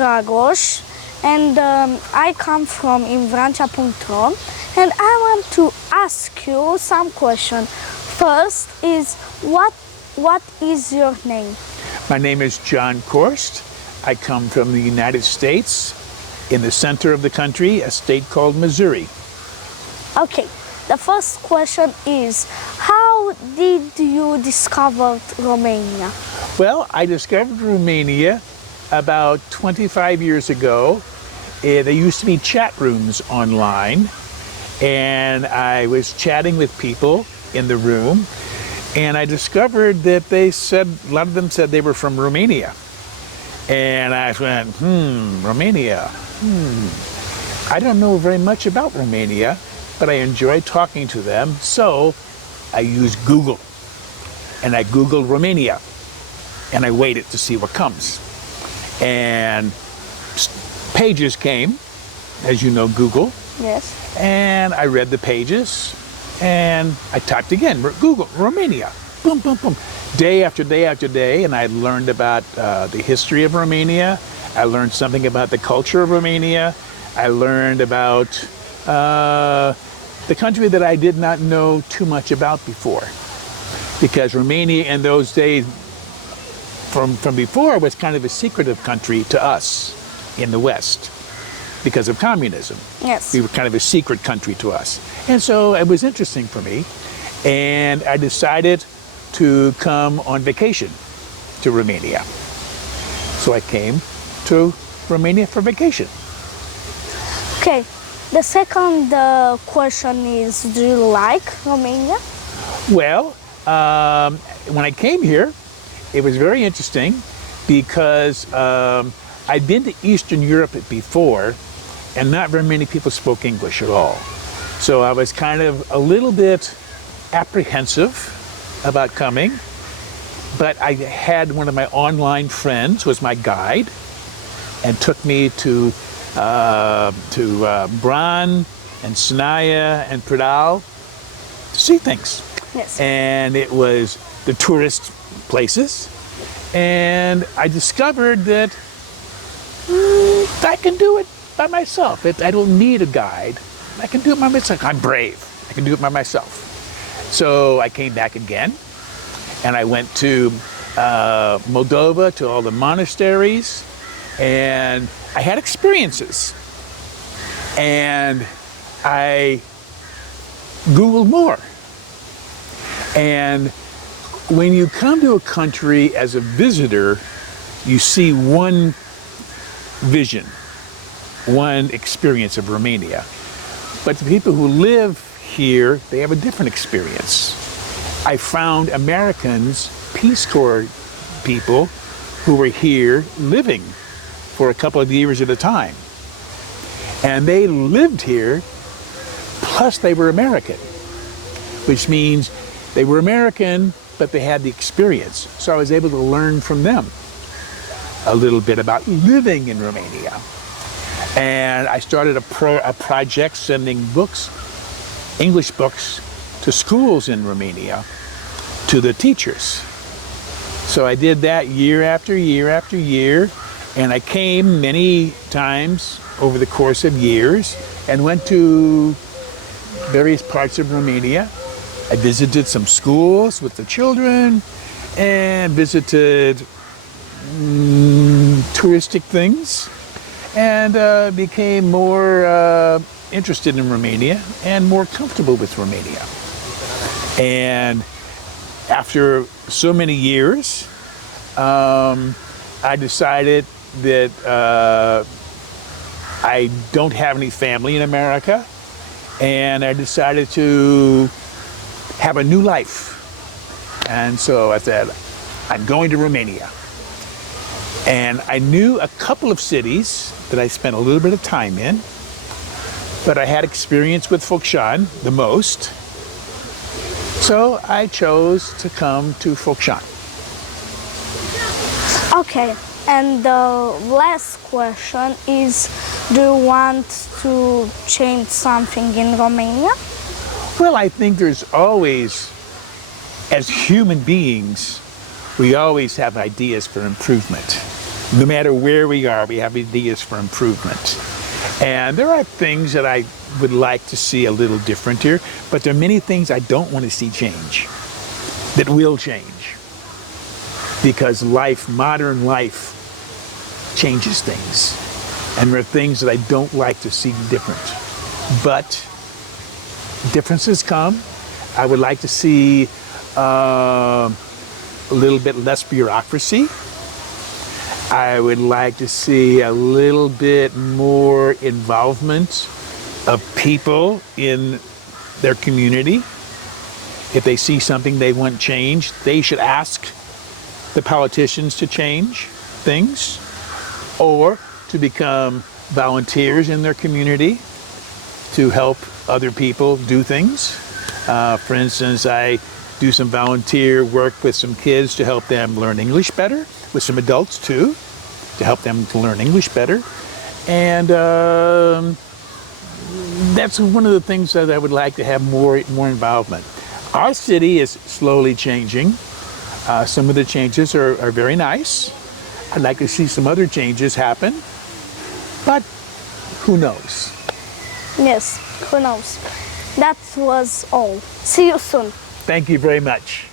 Dragos, and I come from Invrancea.ro, and I want to ask you some question. First is, what is your name? My name is John Korst. I come from the United States, in the center of the country, a state called Missouri. Okay, the first question is, how did you discover Romania? Well, I discovered Romania about 25 years ago. There used to be chat rooms online, and I was chatting with people in the room, and I discovered that a lot of them said they were from Romania. And I went, Romania. I don't know very much about Romania, but I enjoy talking to them, so I used Google. And I Googled Romania, and I waited to see what comes. And pages came, as you know, Google. Yes. And I read the pages, and I typed again, Google, Romania, boom, boom, boom. Day after day after day, and I learned about the history of Romania. I learned something about the culture of Romania. I learned about the country that I did not know too much about before. Because Romania in those days, from before, was kind of a secretive country to us in the West because of communism. Yes. We were kind of a secret country to us. And so it was interesting for me. And I decided to come on vacation to Romania. So I came to Romania for vacation. Okay, the second question is, do you like Romania? Well, when I came here, it was very interesting because I'd been to Eastern Europe before, and not very many people spoke English at all. So I was kind of a little bit apprehensive about coming, but I had one of my online friends was my guide and took me to Bran and Sinaia and Pradal to see things. Yes. And it was the tourist places, and I discovered that I can do it by myself. I don't need a guide. I can do it by myself. I'm brave. I can do it by myself. So I came back again, and I went to Moldova, to all the monasteries, and I had experiences. And I Googled more. And when you come to a country as a visitor, you see one vision, one experience of Romania. But the people who live here, they have a different experience. I found Americans, Peace Corps people, who were here living for a couple of years at a time. And they lived here, plus they were American, which means they were American, but they had the experience. So I was able to learn from them a little bit about living in Romania. And I started a project sending books, English books, to schools in Romania, to the teachers. So I did that year after year after year, and I came many times over the course of years and went to various parts of Romania. I visited some schools with the children and visited touristic things, and became more interested in Romania and more comfortable with Romania. And after so many years, I decided that I don't have any family in America, and I decided to have a new life. And so I said, I'm going to Romania. And I knew a couple of cities that I spent a little bit of time in, but I had experience with Focșani the most. So I chose to come to Focșani. Okay, and the last question is, do you want to change something in Romania? Well, I think there's always, as human beings, we always have ideas for improvement. No matter where we are, we have ideas for improvement. And there are things that I would like to see a little different here, but there are many things I don't want to see change that will change. Because modern life changes things. And there are things that I don't like to see different. But differences come. I would like to see a little bit less bureaucracy. I would like to see a little bit more involvement of people in their community. If they see something they want changed, they should ask the politicians to change things or to become volunteers in their community to help other people do things. For instance, I do some volunteer work with some kids to help them learn English better, with some adults too, to help them to learn English better. And that's one of the things that I would like to have more involvement. Our city is slowly changing. Some of the changes are very nice. I'd like to see some other changes happen, but who knows? Yes, who knows? That was all. See you soon. Thank you very much.